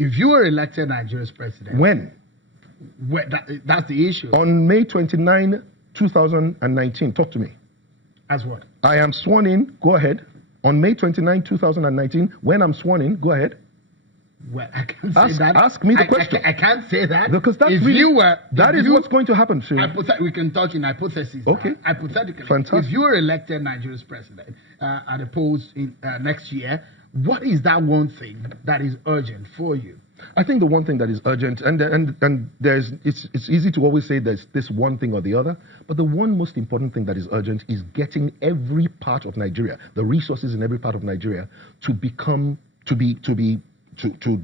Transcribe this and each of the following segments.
If you were elected Nigeria's president. When? That's the issue. On May 29, 2019. Talk to me. As what? I am sworn in. Go ahead. On May 29, 2019, when I'm sworn in, go ahead. Well, I can't say that. Ask me the question. I can't say that. Because that's if really, you were, that is what's going to happen. We can touch in hypothesis. Okay. Hypothetically. Fantastic. If you were elected Nigeria's president at the polls in next year, what is that one thing that is urgent for you? I think the one thing that is urgent, and it's easy to always say there's this one thing or the other, but the one most important thing that is urgent is getting every part of Nigeria, the resources in every part of Nigeria, to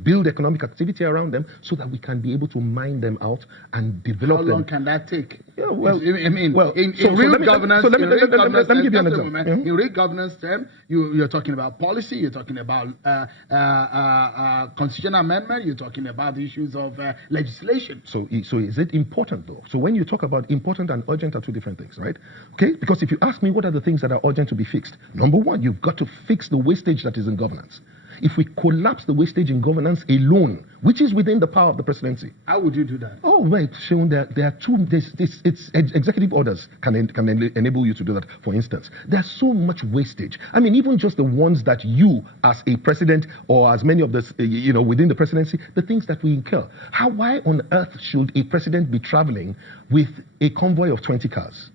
build economic activity around them, so that we can be able to mine them out and develop them. How long can that take? Yeah, well, I mean, in real governance, let me give you an example. In real governance term, you're talking about policy, you're talking about constitutional amendment, you're talking about the issues of legislation. So is it important though? So when you talk about important and urgent are two different things, right? Okay, because if you ask me what are the things that are urgent to be fixed, number one, you've got to fix the wastage that is in governance. If we collapse the wastage in governance alone, which is within the power of the presidency. How would you do that? Oh, right, Sean, there are two, it's executive orders can enable you to do that. For instance, there's so much wastage. I mean, even just the ones that you, as a president, or as many of this, within the presidency, the things that we incur. Why on earth should a president be traveling with a convoy of 20 cars?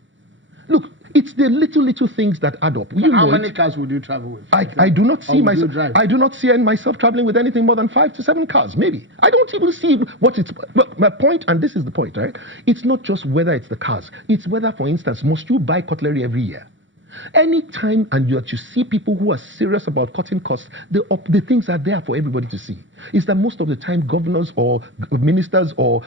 Look, it's the little things that add up. How many cars would you travel with? I do not see myself. I do not see myself traveling with anything more than 5 to 7 cars, maybe. I don't even see what it's. But my point, and this is the point, right? It's not just whether it's the cars. It's whether, for instance, must you buy cutlery every year? Anytime and you see people who are serious about cutting costs, the things are there for everybody to see. Is that most of the time governors or ministers or,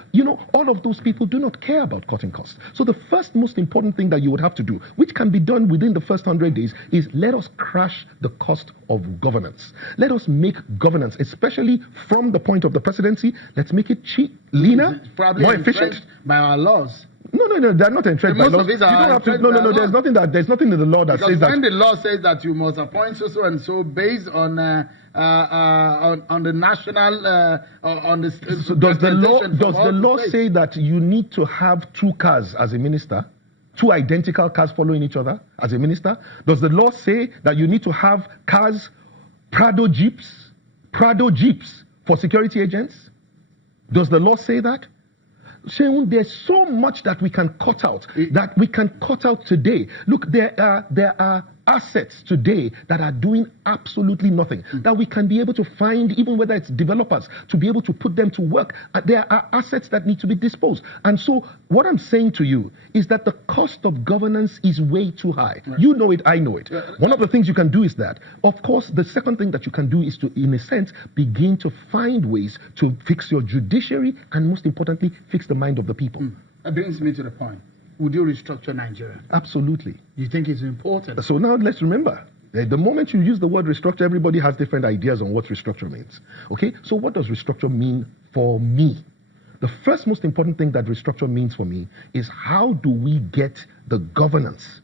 all of those people do not care about cutting costs. So the first most important thing that you would have to do, which can be done within the first 100 days, is let us crash the cost of governance. Let us make governance, especially from the point of the presidency, let's make it cheap, leaner, more efficient. By our laws. No, they're not entrenched by laws. You don't have to. No. There's nothing in the law that says that. When the law says that you must appoint so and so based on the national on the. So does the law say that you need to have 2 cars as a minister, 2 identical cars following each other as a minister? Does the law say that you need to have cars, Prado jeeps for security agents? Does the law say that? Sheun, there's so much that we can cut out, today. Look, there are assets today that are doing absolutely nothing, that we can be able to find, even whether it's developers, to be able to put them to work. There are assets that need to be disposed. And so what I'm saying to you is that the cost of governance is way too high. Right. You know it, I know it. One of the things you can do is that. Of course, the second thing that you can do is to, in a sense, begin to find ways to fix your judiciary and, most importantly, fix the mind of the people. That brings me to the point. Would you restructure Nigeria? Absolutely. You think it's important? So now let's remember, the moment you use the word restructure, everybody has different ideas on what restructure means. Okay? So what does restructure mean for me? The first most important thing that restructure means for me is how do we get the governance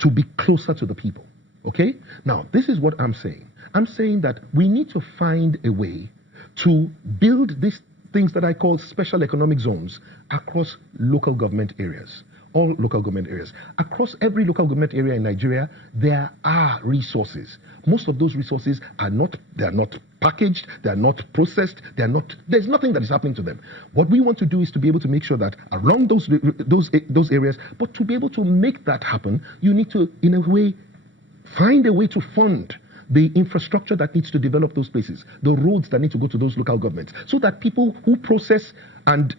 to be closer to the people? Okay? Now, this is what I'm saying. I'm saying that we need to find a way to build these things that I call special economic zones across local government areas. All local government areas. Across every local government area in Nigeria, there are resources. Most of those resources are not packaged, they're not processed, there's nothing that is happening to them. What we want to do is to be able to make sure that along those areas, but to be able to make that happen, you need to, in a way, find a way to fund the infrastructure that needs to develop those places, the roads that need to go to those local governments, so that people who process and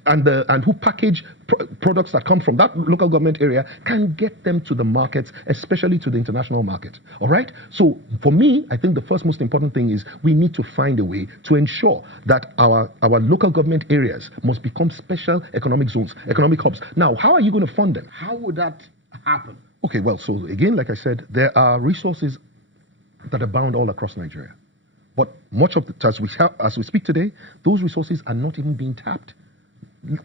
who package products that come from that local government area can get them to the markets, especially to the international market. All right? So for me, I think the first most important thing is we need to find a way to ensure that our local government areas must become special economic zones, economic hubs. Now, how are you going to fund them? How would that happen? Okay, well, so again, like I said, there are resources that abound all across Nigeria. But much of the, as we speak today, those resources are not even being tapped.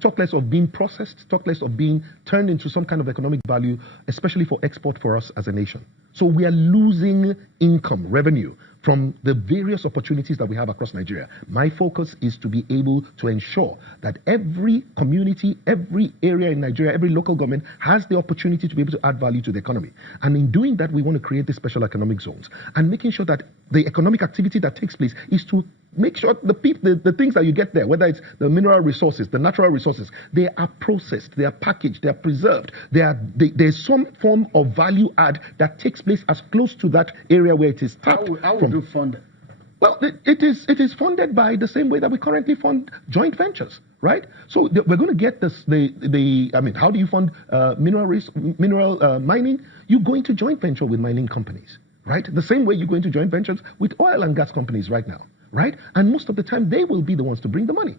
Talk less of being processed, talk less of being turned into some kind of economic value, especially for export for us as a nation. So we are losing income, revenue from the various opportunities that we have across Nigeria. My focus is to be able to ensure that every community, every area in Nigeria, every local government has the opportunity to be able to add value to the economy. And in doing that, we want to create the special economic zones and making sure that the economic activity that takes place is to make sure the things that you get there, whether it's the mineral resources, the natural resources, they are processed, they are packaged, they are preserved. There's some form of value add that takes place as close to that area where it is tapped. How would you fund it? Well, it is funded by the same way that we currently fund joint ventures, right? So we're going to get this. How do you fund mineral mining? You go into joint venture with mining companies, right? The same way you go into joint ventures with oil and gas companies right now. Right? And most of the time, they will be the ones to bring the money.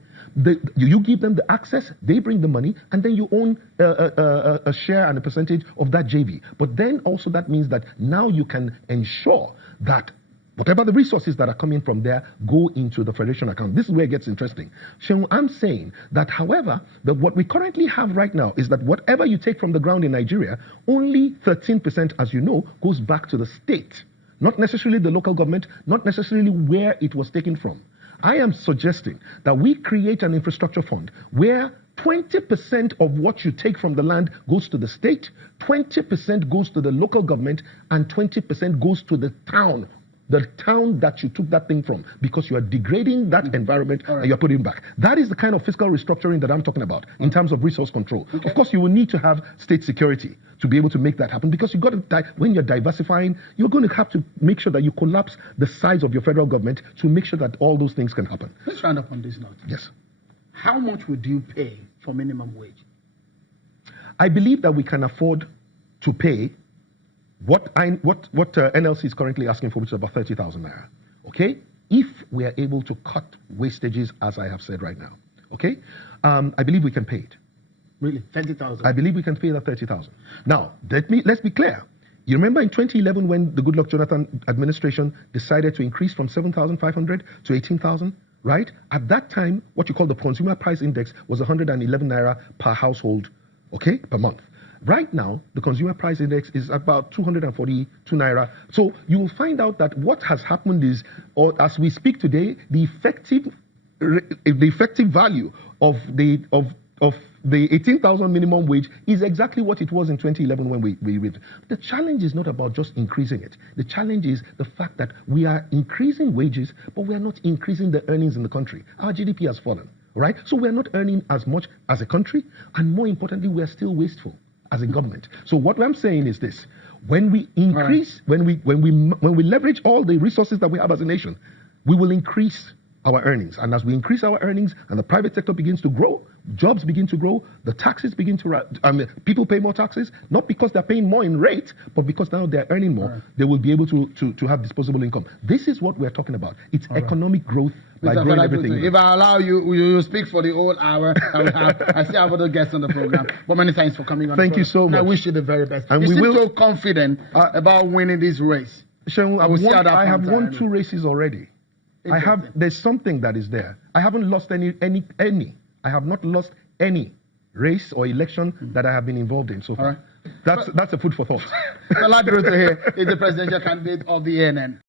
You give them the access, they bring the money, and then you own a share and a percentage of that JV. But then also that means that now you can ensure that whatever the resources that are coming from there go into the federation account. This is where it gets interesting. So I'm saying that, however, what we currently have right now is that whatever you take from the ground in Nigeria, only 13%, as you know, goes back to the state. Not necessarily the local government, not necessarily where it was taken from. I am suggesting that we create an infrastructure fund where 20% of what you take from the land goes to the state, 20% goes to the local government, and 20% goes to the town that you took that thing from, because you are degrading that environment and you're putting it back. That is the kind of fiscal restructuring that I'm talking about in terms of resource control. Okay. Of course, you will need to have state security to be able to make that happen, because you've got to, when you're diversifying, you're going to have to make sure that you collapse the size of your federal government to make sure that all those things can happen. Let's round up on this note. Yes. How much would you pay for minimum wage? I believe that we can afford to pay what NLC is currently asking for, which is about 30,000 naira. Okay, if we are able to cut wastages, as I have said right now. Okay, I believe we can pay it. Really, 30,000. I believe we can pay that 30,000. Now, let's be clear. You remember in 2011 when the Goodluck Jonathan administration decided to increase from 7,500 to 18,000, right? At that time, what you call the consumer price index was 111 naira per household, okay, per month. Right now, the consumer price index is about 242 naira. So you will find out that what has happened is, or as we speak today, the effective value of the 18,000 minimum wage is exactly what it was in 2011 when we read. The challenge is not about just increasing it. The challenge is the fact that we are increasing wages, but we are not increasing the earnings in the country. Our GDP has fallen, right? So we are not earning as much as a country, and more importantly, we are still wasteful as a government. So what I'm saying is this: when we increase, when we leverage all the resources that we have as a nation, we will increase our earnings. And as we increase our earnings and the private sector begins to grow, jobs begin to grow, the taxes begin to rise. People pay more taxes, not because they're paying more in rate, but because now they're earning more. They will be able to have disposable income. This is what we're talking about. It's economic growth by growing everything. If I allow you, you speak for the whole hour that we have. I still have other guests on the program. But many thanks for coming on. Thank you so much. I wish you the very best. And you seem so confident about winning this race. Sean, I have won 2 races already. There's something that is there. I haven't lost any. I have not lost any race or election that I have been involved in so far. That's a food for thought. FELADUROTOYE is the presidential candidate of the ANN.